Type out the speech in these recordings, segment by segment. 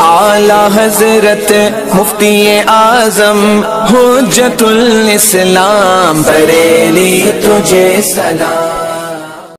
اعلی حضرت مفتی اعظم حجت الاسلام بریلی تجھے سلام۔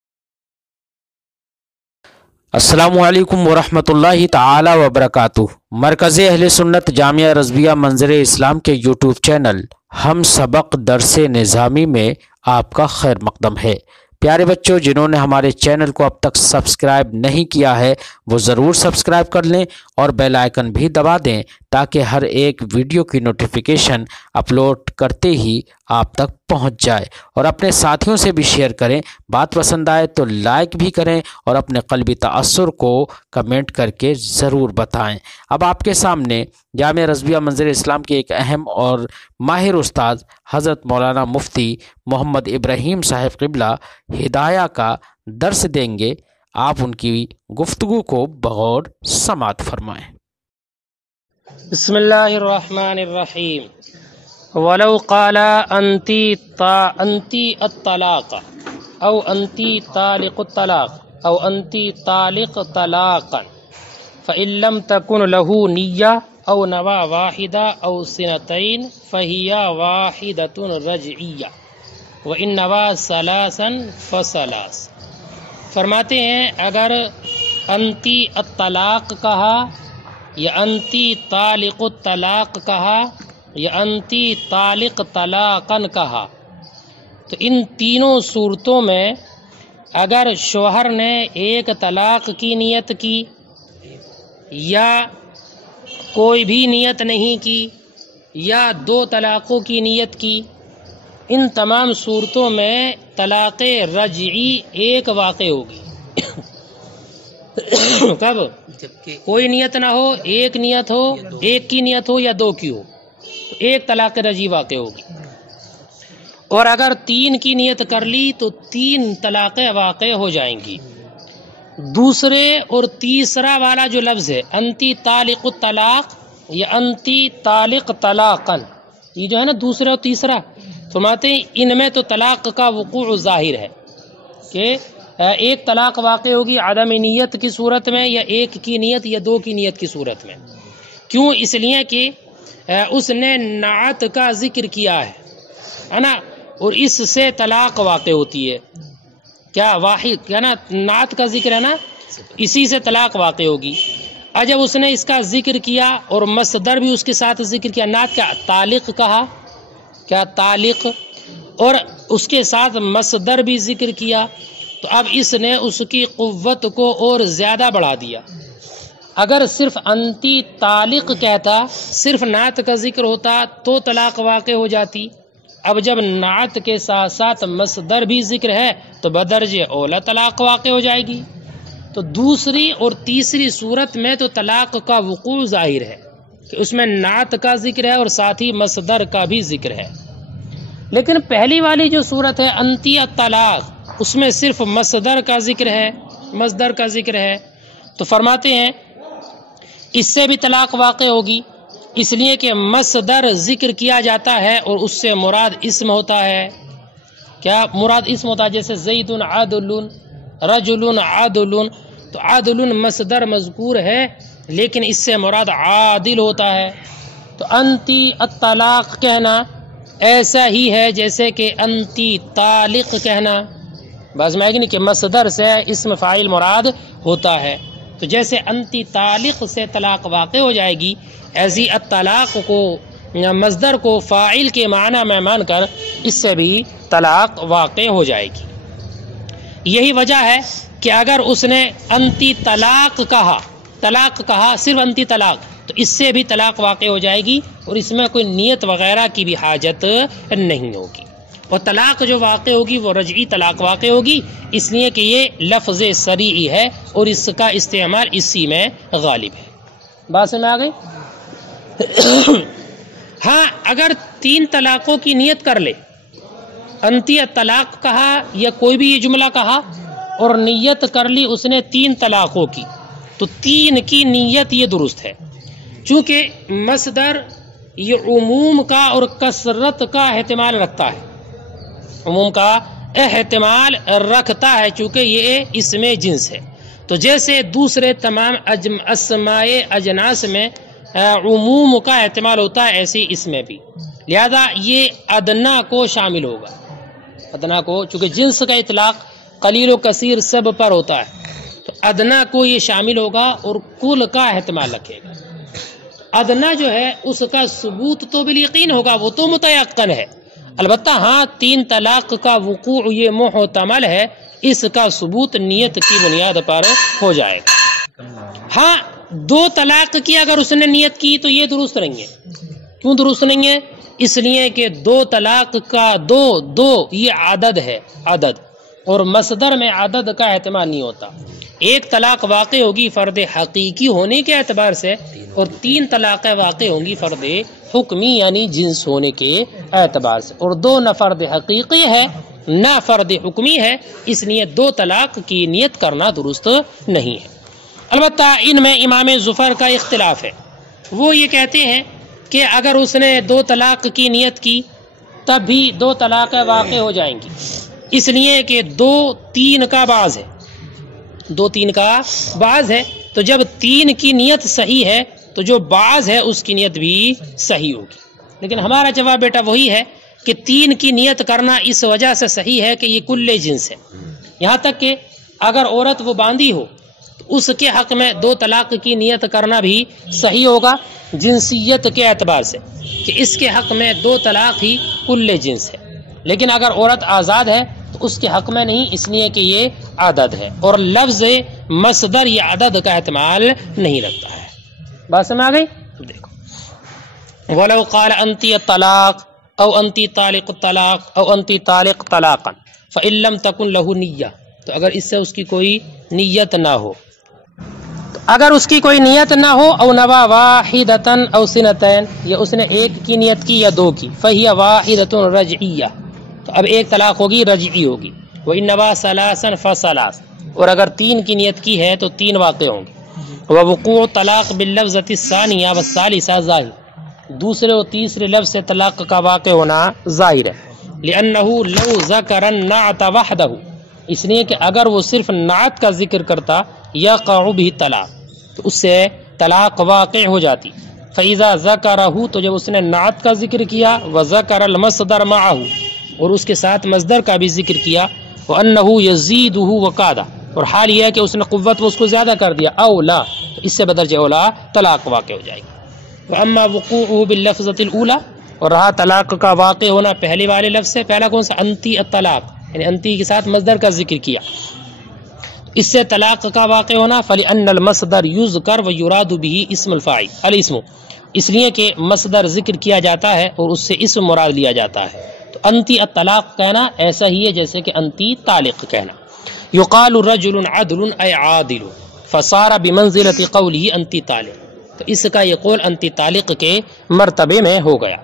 السلام علیکم ورحمۃ اللہ تعالی وبرکاتہ۔ مرکز اہل سنت جامعہ رضویہ منظر اسلام کے یوٹیوب چینل ہم سبق درس نظامی میں آپ کا خیر مقدم ہے۔ پیارے بچوں، جنہوں نے ہمارے چینل کو اب تک سبسکرائب نہیں کیا ہے وہ ضرور سبسکرائب کر لیں اور بیل آئیکن بھی دبا دیں تاکہ ہر ایک ویڈیو کی نوٹیفیکیشن اپلوڈ کرتے ہی آپ تک پہنچ جائے، اور اپنے ساتھیوں سے بھی شیئر کریں۔ بات پسند آئے تو لائک بھی کریں اور اپنے قلبی تأثر کو کمنٹ کر کے ضرور بتائیں۔ اب آپ کے سامنے جامعہ رضویہ منظر اسلام کے ایک اہم اور ماہر استاد حضرت مولانا مفتی محمد ابراہیم صاحب قبلہ ہدایہ کا درس دیں گے۔ آپ ان کی گفتگو کو بغور سماعت فرمائیں۔ بسم اللہ الرحمن الرحیم۔ ولو قال انتی الطلاق او انتی طالق الطلاق او انتی طالق طلاقا فإن لم تكن له نیہ او نوا واحدہ او سنتین فہی واحدۃ رجعیہ وإن نوا ثلاثا فثلاث۔ فرماتے ہیں اگر انتی الطلاق کہا یا انتی طالق الطلاق کہا یا انتی طالق طلاقن کہا تو ان تینوں صورتوں میں اگر شوہر نے ایک طلاق کی نیت کی یا کوئی بھی نیت نہیں کی یا دو طلاقوں کی نیت کی، ان تمام صورتوں میں طلاق رجعی ایک واقع ہوگی۔ کب؟ کوئی نیت نہ ہو، ایک نیت ہو، ایک کی نیت ہو یا دو کی ہو، ایک طلاق رجعی واقع ہوگی۔ اور اگر تین کی نیت کر لی تو تین طلاقیں واقع ہو جائیں گی۔ دوسرے اور تیسرا والا جو لفظ ہے انتی طالق الطلاق یا انتی طالق طلاقن، یہ جو ہے نا دوسرا اور تیسرا، فرماتے ہیں ان میں تو طلاق کا وقوع ظاہر ہے کہ ایک طلاق واقع ہوگی عدم نیت کی صورت میں یا ایک کی نیت یا دو کی نیت کی صورت میں۔ کیوں؟ اس لیے کہ اس نے نعت کا ذکر کیا ہے نا، اور اس سے طلاق واقع ہوتی ہے۔ کیا واحد کیا نا، نعت کا ذکر ہے نا، اسی سے طلاق واقع ہوگی۔ اور جب اس نے اس کا ذکر کیا اور مصدر بھی اس کے ساتھ ذکر کیا، نعت کا طالق کہا، کیا طالق، اور اس کے ساتھ مصدر بھی ذکر کیا، تو اب اس نے اس کی قوت کو اور زیادہ بڑھا دیا۔ اگر صرف انتی طالق کہتا، صرف نعت کا ذکر ہوتا تو طلاق واقع ہو جاتی۔ اب جب نعت کے ساتھ ساتھ مصدر بھی ذکر ہے تو بدرجہ اولا طلاق واقع ہو جائے گی۔ تو دوسری اور تیسری صورت میں تو طلاق کا وقوع ظاہر ہے کہ اس میں نعت کا ذکر ہے اور ساتھ ہی مصدر کا بھی ذکر ہے۔ لیکن پہلی والی جو صورت ہے انتی الطلاق، اس میں صرف مصدر کا ذکر ہے، تو فرماتے ہیں اس سے بھی طلاق واقع ہوگی، اس لیے کہ مصدر ذکر کیا جاتا ہے اور اس سے مراد اسم ہوتا ہے۔ کیا مراد اسم ہوتا ہے؟ جیسے زید عادل، رجل عادل، تو عادل مصدر مذکور ہے لیکن اس سے مراد عادل ہوتا ہے۔ تو انتی الطلاق کہنا ایسا ہی ہے جیسے کہ انتی طالق کہنا، بس میں کہ مصدر سے اسم فاعل مراد ہوتا ہے۔ تو جیسے انتی طالق سے طلاق واقع ہو جائے گی، ایسی الطلاق کو یا مصدر کو فاعل کے معنی میں مان کر اس سے بھی طلاق واقع ہو جائے گی۔ یہی وجہ ہے کہ اگر اس نے انتی طلاق کہا صرف انتی طلاق، تو اس سے بھی طلاق واقع ہو جائے گی اور اس میں کوئی نیت وغیرہ کی بھی حاجت نہیں ہوگی۔ اور طلاق جو واقع ہوگی وہ رجعی طلاق واقع ہوگی، اس لیے کہ یہ لفظ صریح ہے اور اس کا استعمال اسی میں غالب ہے۔ بات سمجھ میں آ گئی؟ ہاں، اگر تین طلاقوں کی نیت کر لے، انتی طلاق کہا یا کوئی بھی یہ جملہ کہا اور نیت کر لی اس نے تین طلاقوں کی، تو تین کی نیت یہ درست ہے، چونکہ مصدر یہ عموم کا اور کثرت کا احتمال رکھتا ہے، عموم کا احتمال رکھتا ہے چونکہ یہ اسم جنس ہے۔ تو جیسے دوسرے تمام اسمائے اجناس میں عموم کا احتمال ہوتا ہے، ایسے اس میں بھی، لہذا یہ ادنا کو شامل ہوگا۔ ادنا کو، چونکہ جنس کا اطلاق قلیل و کثیر سب پر ہوتا ہے، تو ادنا کو یہ شامل ہوگا اور کل کا احتمال رکھے گا۔ ادنا جو ہے اس کا ثبوت تو بالیقین ہوگا، وہ تو متیقن ہے، البتہ ہاں 3 طلاق کا وقوع یہ محتمل ہے، اس کا ثبوت نیت کی بنیاد پر ہو جائے گا۔ ہاں 2 طلاق کی اگر اس نے نیت کی تو یہ درست نہیں ہے۔ کیوں درست نہیں ہے؟ اس لیے کہ 2 طلاق کا دو یہ عدد ہے، عدد، اور مصدر میں عدد کا احتمال نہیں ہوتا۔ 1 طلاق واقع ہوگی فرد حقیقی ہونے کے اعتبار سے، اور 3 طلاقیں واقع ہوں گی فرد حکمی یعنی جنس ہونے کے اعتبار سے، اور 2 نہ فرد حقیقی ہے نہ فرد حکمی ہے، اس لیے 2 طلاق کی نیت کرنا درست نہیں ہے۔ البتہ ان میں امام ظفر کا اختلاف ہے، وہ یہ کہتے ہیں کہ اگر اس نے 2 طلاق کی نیت کی تب بھی 2 طلاقیں واقع ہو جائیں گی، اس لیے کہ 2-3 کا بعض ہے، 2-3 کا بعض ہے، تو جب 3 کی نیت صحیح ہے تو جو بعض ہے اس کی نیت بھی صحیح ہوگی۔ لیکن ہمارا جواب بیٹا وہی ہے کہ 3 کی نیت کرنا اس وجہ سے صحیح ہے کہ یہ کل جنس ہے، یہاں تک کہ اگر عورت وہ باندھی ہو تو اس کے حق میں 2 طلاق کی نیت کرنا بھی صحیح ہوگا جنسیت کے اعتبار سے، کہ اس کے حق میں 2 طلاق ہی کل جنس ہے۔ لیکن اگر عورت آزاد ہے تو اس کے حق میں نہیں، اس لیے کہ یہ عدد ہے، اور لفظ مصدر یہ عدد کا احتمال نہیں رکھتا ہے۔ بات سمجھ آ گئی؟ دیکھو، وَلَوْ قَالَ أَنْتِ الطَّلَاقُ او انتی طالق طلاق او انتی طالق طلاقا فإن لم تکن لہ نیہ، تو اگر اس سے اس کی کوئی نیت نہ ہو، تو اگر اس کی کوئی نیت نہ ہو، او نوا واحدتن او سنتین، یا اس نے 1 کی نیت کی یا 2 کی، فہی واحدۃ رجعیہ، تو اب 1 طلاق ہوگی رجعی ہوگی، وإن نوا ثلاثا فثلاث، اور اگر 3 کی نیت کی ہے تو 3 واقع ہوں گے، ووقوع طلاق باللفظۃ الثانیہ والثالثہ ظاہر، دوسرے اور تیسرے لفظ سے طلاق کا واقع ہونا ظاہر ہے، لأنہ لو ذکر النعت وحدہ، اس لیے کہ اگر وہ صرف نعت کا ذکر کرتا یقع بہ طلاق، تو اس سے طلاق واقع ہو جاتی، فإذا ذکرہ، تو جب اس نے نعت کا ذکر کیا، وذکر المصدر معہ، اور اس کے ساتھ مصدر کا بھی ذکر کیا، وأنہ یزیدہ وقادہ، اور حال یہ ہے کہ اس نے قوت میں اس کو زیادہ کر دیا، اولا، تو اس سے بدرجہ اولا طلاق واقع ہو جائے گی۔ وَأَمَّا وُقُوعُهُ بِاللَّفْظَةِ الْأُولَى، اور رہا طلاق کا واقع ہونا پہلے والے لفظ سے، پہلا کون سا؟ انتی الطلاق، یعنی انتی کے ساتھ مصدر کا ذکر کیا، اس سے طلاق کا واقع ہونا، فَلِأَنَّ الْمَصْدَرَ يُذْكَرُ وَيُرَادُ بِهِ اسم الفاعل الاسم، اس لیے کہ مصدر ذکر کیا جاتا ہے اور اس سے اسم مراد لیا جاتا ہے، تو انتی الطلاق کہنا ایسا ہی ہے جیسے کہ انتی طالق کہنا۔ يُقَالُ رَجُلٌ عَدْلٌ أي عَادِلٌ فَصَارَ بِمَنزِلَةِ قَوْلِهِ انتی طالق، تو اس کا یہ قول انتی طالق کے مرتبے میں ہو گیا۔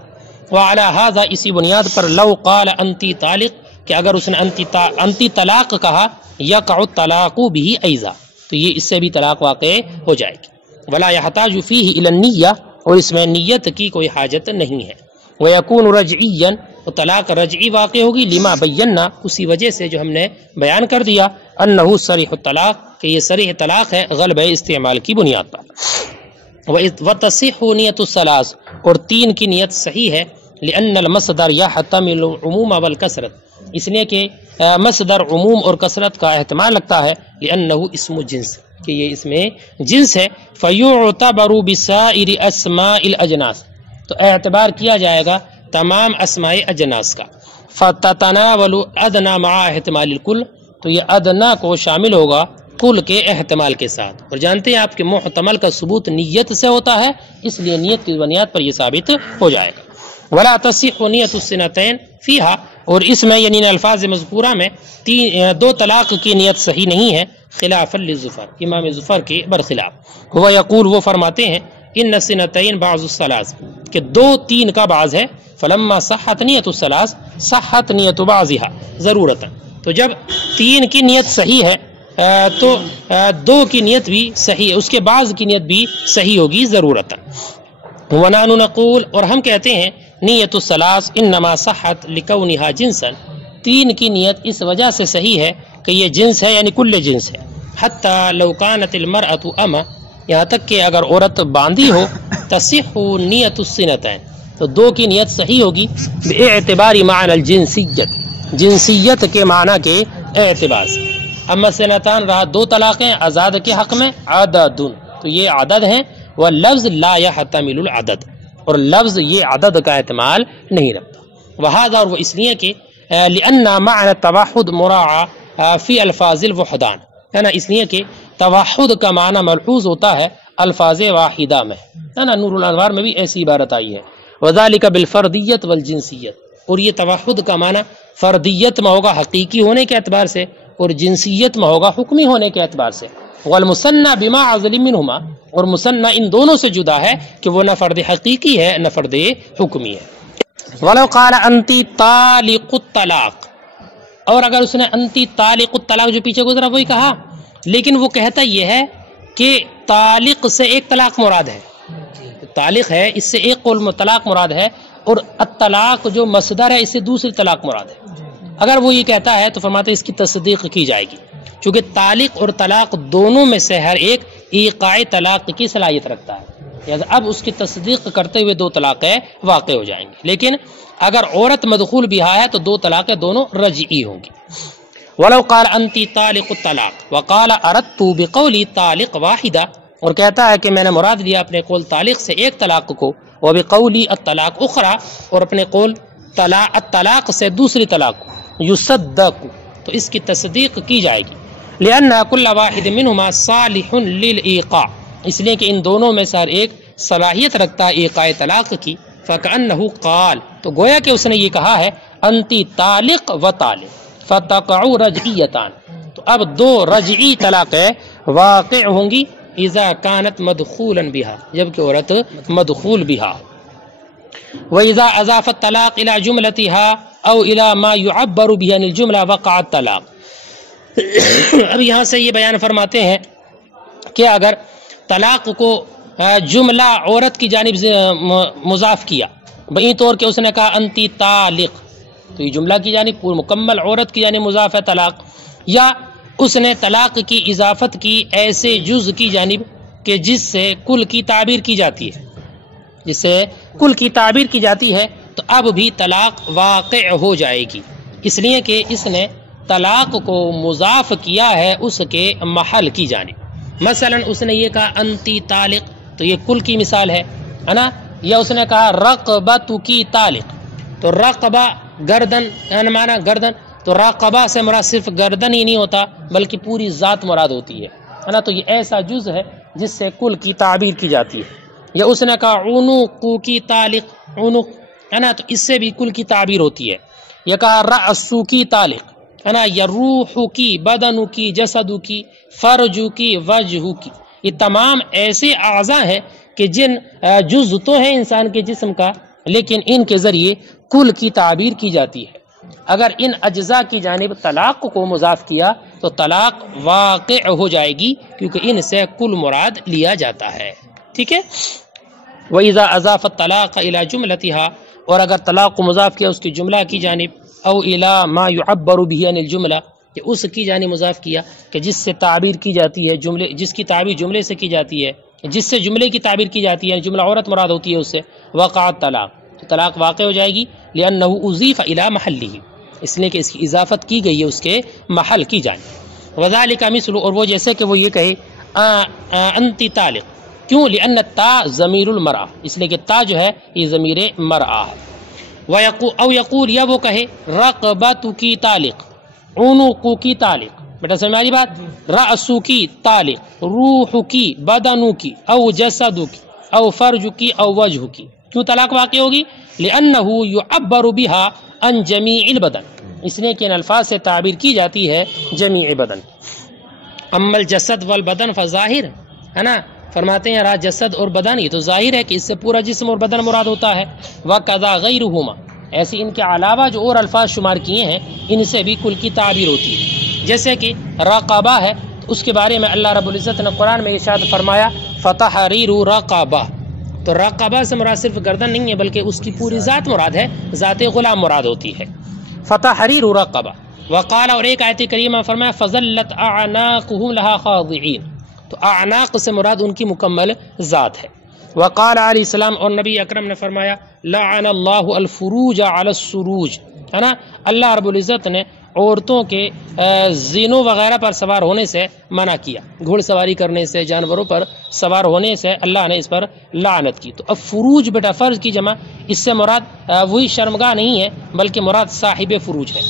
وعلی ھذا، اسی بنیاد پر، لو قال انتی طالق، کہ اگر اس نے انتی طلاق کہا، یقع الطلاق بہ ایضا، تو یہ اس سے بھی طلاق واقع ہو جائے گی۔ ولا یحتاج فیہ الی النیہ، اور اس میں نیت کی کوئی حاجت نہیں ہے۔ ویکون رجعیا، اور طلاق رجعی واقع ہوگی، لما بینا، اسی وجہ سے جو ہم نے بیان کر دیا، انہ صریح الطلاق، کہ یہ صریح طلاق ہے غلبہ استعمال کی بنیاد پر۔ وتصح نیت الثلاث، اور 3 کی نیت صحیح ہے، لأن المصدر يحتمل العموم والکثرت، اس لیے کہ مصدر عموم اور کثرت کا احتمال رکھتا ہے، لأنہ اسم جنس، کہ یہ اس میں جنس ہے، فیعتبر بسائر اسماء الاجناس، تو اعتبار کیا جائے گا تمام اسماء اجناس کا، فتتناول ادنا مع احتمال الکل، تو یہ ادنا کو شامل ہوگا کل کے احتمال کے ساتھ، اور جانتے ہیں آپ کہ محتمل کا ثبوت نیت سے ہوتا ہے، اس لیے نیت کی بنیاد پر یہ ثابت ہو جائے گا۔ ولا تصح نیت السنتین فیہا، اور اس میں یعنی الفاظ مذکورہ میں 2 طلاق کی نیت صحیح نہیں ہے، خلاف للظفر، امام ظفر کے برخلاف۔ وہ یقول، وہ فرماتے ہیں، ان سنتین بعض الثلاث، کہ 2-3 کا بعض ہے، فلما صحت نیت الثلاث صحت نیت بعضها ضرورتا، تو جب 3 کی نیت صحیح ہے تو 2 کی نیت بھی صحیح ہے، اس کے بعض کی نیت بھی صحیح ہوگی ضرورتا۔ ونحن نقول، اور ہم کہتے ہیں، نیت الثلاث انما صحت لکونها جنسا، 3 کی نیت اس وجہ سے صحیح ہے کہ یہ جنس ہے، یعنی کل جنس ہے، حتی لو کانت المرأة اما، یہاں تک کہ اگر عورت باندھی ہو، تصح نیت السنتین، تو دو کی نیت صحیح ہوگی، باعتبار معنی الجنسیت، جنسیت کے معنی کے اعتبار سے۔ اما سنتان رہا دو طلاقیں آزاد کے حق میں، عدد، تو یہ عدد ہیں، واللفظ لا يحتمل العدد، اور لفظ یہ عدد کا احتمال نہیں رکھتا۔ وہذا، اور وہ اس لیے کہ لأن معنی التوحد مراعى فی الفاظ الوحدان، ہے نا، اس لیے کہ توحد کا معنی ملحوظ ہوتا ہے الفاظ واحدہ میں، ہے نا، نور الانوار میں بھی ایسی عبارت آئی ہے، وذالک بالفردیت والجنسیت، اور یہ توحد کا معنی فردیت میں ہوگا حقیقی ہونے کے اعتبار سے، اور جنسیت میں ہوگا حکمی ہونے کے اعتبار سے، والمثنى بما عزل منہما، اور مثنى ان دونوں سے جدا ہے کہ وہ نہ فرد حقیقی ہے نہ فرد حکمی ہے۔ ولو قال انتی طالق الطلاق، اور اگر اس نے انتی طالق الطلاق جو پیچھے گزرا وہی کہا، لیکن وہ کہتا یہ ہے کہ طالق سے ایک طلاق مراد ہے، طالق ہے اس سے ایک قول طلاق مراد ہے، اور الطلاق جو مصدر ہے اس سے دوسری طلاق مراد ہے۔ اگر وہ یہ کہتا ہے تو فرماتے اس کی تصدیق کی جائے گی، چونکہ طالق اور طلاق دونوں میں سے ہر ایک ایقاع طلاق کی صلاحیت رکھتا ہے، اب اس کی تصدیق کرتے ہوئے دو طلاقیں واقع ہو جائیں گی۔ لیکن اگر عورت مدخول بہا ہے تو دو طلاقیں دونوں رجعی ہوں گی۔ ولو قال انتی طالق الطلاق وقال اردت بقولی طالق واحدہ، اور کہتا ہے کہ میں نے مراد لیا اپنے قول طالق سے ایک طلاق کو، وبقولی الطلاق اخرى، اور اپنے قول الطلاق سے دوسری طلاق کو، یصدق، تو اس کی تصدیق کی جائے گی، لأن كل واحد منهما صالح للإيقاع، اس لیے کہ ان دونوں میں سے ہر ایک صلاحیت رکھتا ہے ایقاع طلاق کی، فكأنه قال، تو گویا کہ اس نے یہ کہا ہے انتی طالق و طالق فتقع رجعیتان، تو اب دو رجعی طلاقیں واقع ہوں گی، اذا كانت مدخولا بها، جبکہ عورت مدخول بها، واذا اضاف الطلاق الى جملتها او الى ما يعبر به عن الجملہ وقع الطلاق۔ اب یہاں سے یہ بیان فرماتے ہیں کہ اگر طلاق کو جملہ عورت کی جانب سے مضاف کیا، بئی طور کہ اس نے کہا انتی طالق، تو یہ جملہ کی جانب پور مکمل عورت کی جانب مضاف ہے طلاق، یا اس نے طلاق کی اضافت کی ایسے جز کی جانب کہ جس سے کل کی تعبیر کی جاتی ہے، جس سے کل کی تعبیر کی جاتی ہے، تو اب بھی طلاق واقع ہو جائے گی، اس لیے کہ اس نے طلاق کو مضاف کیا ہے اس کے محل کی جانب۔ مثلا اس نے یہ کہا انتی طالق، تو یہ کل کی مثال ہے نا، یا اس نے کہا رقبت کی طالق، تو رقبہ گردن، یعنی معنی گردن، تو رقبہ سے مراد صرف گردن ہی نہیں ہوتا بلکہ پوری ذات مراد ہوتی ہے نا، تو یہ ایسا جز ہے جس سے کل کی تعبیر کی جاتی ہے۔ یا اس نے کہا عنق کی طالق، عنق ہے نا، تو اس سے بھی کل کی تعبیر ہوتی ہے۔ یہ کہا رأس کی طالق ہے نا، یا روح کی، بدن کی، جسد کی، فرج کی، وجہ کی، یہ تمام ایسے اعضاء ہیں کہ جن جز تو ہیں انسان کے جسم کا، لیکن ان کے ذریعے کل کی تعبیر کی جاتی ہے۔ اگر ان اجزاء کی جانب طلاق کو مضاف کیا تو طلاق واقع ہو جائے گی، کیونکہ ان سے کل مراد لیا جاتا ہے، ٹھیک ہے۔ وَإِذَا أَضَافَ الطَّلَاقَ إِلَى جُمْلَتِهَا، اور اگر طلاق کو مضاف کیا اس کی جملہ کی جانب، او إِلَى مَا يُعَبَّرُ بِهِ عَنِ الْجُمْلَةِ، کہ اس کی جانب مضاف کیا کہ جس سے تعبیر کی جاتی ہے، جملے جس کی تعبیر جملے سے کی جاتی ہے، جس سے جملے کی تعبیر کی جاتی ہے، جملہ عورت مراد ہوتی ہے اس سے، وقع الطلاق، تو طلاق واقع ہو جائے گی، لأنه أضيف إلى محله، اس لیے کہ اس کی اضافت کی گئی ہے اس کے محل کی جانب۔ وذالک مثل، اور وہ جیسے کہ وہ یہ کہے انتی طالق، کیوں؟ لأن التا ضمیر المرأة، اس لیے کہ تا جو ہے یہ ضمیر مرأة ہے۔ او یقول، یا وہ کہے رقبت کی طالق، عنق کی طالق، بیٹا سمجھ آئی بات، رأس کی طالق، روح کی، بدن کی، او جسد کی، او فرج کی، او وجہ کی، کیوں طلاق واقع ہوگی؟ لأنه يعبر بها عن جمیع البدن، اس لیے کہ ان الفاظ سے تعبیر کی جاتی ہے جمیع بدن۔ اما الجسد والبدن فظاہر، ہے نا، فرماتے ہیں رہا جسد اور بدن، یہ تو ظاہر ہے کہ اس سے پورا جسم اور بدن مراد ہوتا ہے۔ وَقَضَى غَيْرُهُمَا، ایسے ان کے علاوہ جو اور الفاظ شمار کیے ہیں ان سے بھی کل کی تعبیر ہوتی ہے، جیسے کہ رقبہ ہے، تو اس کے بارے میں اللہ رب العزت نے قرآن میں ارشاد فرمایا فَتَحْرِيرُ رَقَبَةٍ، تو رقبہ سے مراد صرف گردن نہیں ہے بلکہ اس کی پوری ذات مراد ہے، ذات غلام مراد ہوتی ہے۔ فَتَحْرِيرُ رَقَبَةٍ، وقال، اور ایک آیت کریمہ فرمایا فَظَلَّتْ أَعْنَاقُهُمْ لَهَا خَاضِعِينَ، تو اعناق سے مراد ان کی مکمل ذات ہے۔ وقال علیہ السلام، اور نبی اکرم نے فرمایا لعن اللہ الفروج علی السروج، ہے نا، اللہ رب العزت نے عورتوں کے زینوں وغیرہ پر سوار ہونے سے منع کیا، گھوڑ سواری کرنے سے، جانوروں پر سوار ہونے سے اللہ نے اس پر لعنت کی۔ تو اب فروج بیٹا فرض کی جمع، اس سے مراد وہی شرمگاہ نہیں ہے بلکہ مراد صاحب فروج ہے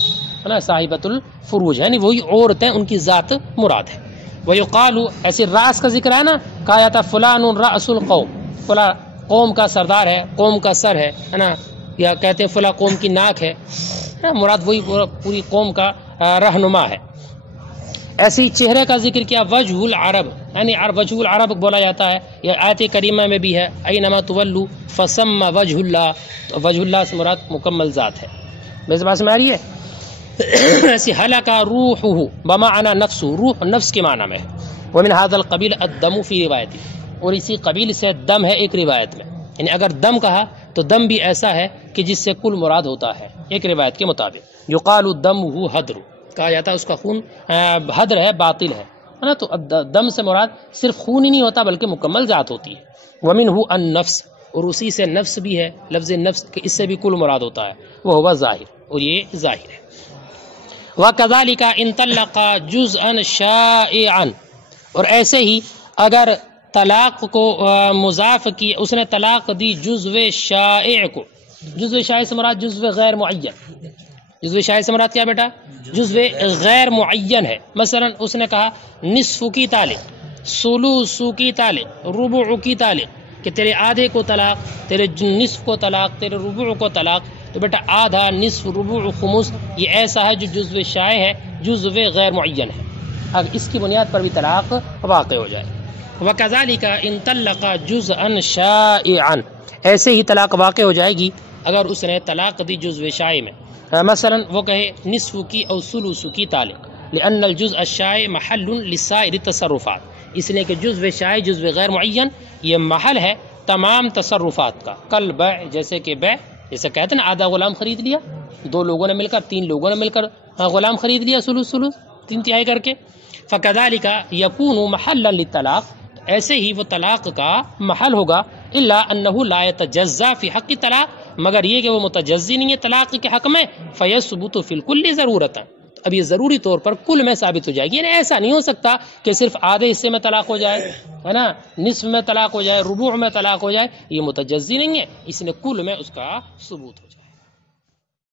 نا، صاحبۃ الفروج، یعنی وہی عورتیں، ان کی ذات مراد ہے۔ وَيُقَالُ، ایسے راس کا ذکر ہے نا، کہا جاتا فلان رأس القوم، فلاں قوم کا سردار ہے، قوم کا سر ہے نا، یا کہتے ہیں فلاں قوم کی ناک ہے، مراد وہی پوری قوم کا رہنما ہے۔ ایسے ہی چہرے کا ذکر کیا، وجہ العرب، یعنی وجہ العرب بولا جاتا ہے، یہ آیت کریمہ میں بھی ہے اینما تولوا فثم وجہ اللہ، تو وجہ اللہ سے مراد مکمل ذات ہے۔ میرے پاس میں آ رہی ہے؟ ایسی ہلاکا روحہ بمعنی نفس، روح نفس کے معنی میں ہے۔ ومن هذا القبیل الدم فی روایتی، اور اسی قبیل سے دم ہے ایک روایت میں، یعنی اگر دم کہا تو دم بھی ایسا ہے کہ جس سے کل مراد ہوتا ہے، ایک روایت کے مطابق یقال دمہ حدر، کہا جاتا ہے اس کا خون حدر ہے، باطل ہے نا، تو دم سے مراد صرف خون ہی نہیں ہوتا بلکہ مکمل ذات ہوتی ہے۔ ومنہ النفس، اور اسی سے نفس بھی ہے، لفظ نفس کہ اس سے بھی کل مراد ہوتا ہے، وہ ہوا ظاہر، اور یہ ظاہر ہے۔ وَكَذَلِكَ إِن طَلَّقَ جُزْءًا شَائِعًا، اور ایسے ہی اگر طلاق کو مضاف کی، اس نے طلاق دی جزو شائع کو، جزو شائع سے مراد جزو غیر معین، جزو شائع سے مراد کیا بیٹا؟ جزو غیر معین ہے۔ مثلا اس نے کہا نصف کی طالق، ثلث کی طالق، ربع کی طالق، کہ تیرے آدھے کو طلاق، تیرے نصف کو طلاق، تیرے ربع کو طلاق، تو بیٹا آدھا، نصف، ربع، خمس یہ ایسا ہے جو جزو شائع ہے، جزو غیر معین ہے، اب اس کی بنیاد پر بھی طلاق واقع ہو جائے۔ وَكَذَلِكَ إِن طَلَّقَ جُزْءًا شَائِعًا، ایسے ہی طلاق واقع ہو جائے گی اگر اس نے طلاق دی جزو شائع میں، مثلا وہ کہے نصف کی او ثلث کی طالق، لأن الجزء الشائع محل لسائر التصرفات، اس لیے کہ جزو شائع، جزو غیر معین، یہ محل ہے تمام تصرفات کا، کل بیع، جیسے کہ بیع، جیسے کہتے ہیں نا آدھا غلام خرید لیا، دو لوگوں نے مل کر، تین لوگوں نے مل کر غلام خرید لیا، ثلث ثلث، تین تہائی کر کے۔ فَكَذَلِكَ يَكُونُ مَحَلًّا لِلطَّلَاقِ، ایسے ہی وہ طلاق کا محل ہوگا، الا انہ لا يتجزا فی حق طلاق، مگر یہ کہ وہ متجزی نہیں ہے طلاق کے حق میں، فیثبت فی الکل ضرورتا، اب یہ ضروری طور پر کل میں ثابت ہو جائے گی، یعنی ایسا نہیں ہو سکتا کہ صرف آدھے حصے میں طلاق ہو جائے، ہے نا، نصف میں طلاق ہو جائے، ربوع میں طلاق ہو جائے، یہ متجزی نہیں ہے، اس نے کل میں اس کا ثبوت ہو جائے۔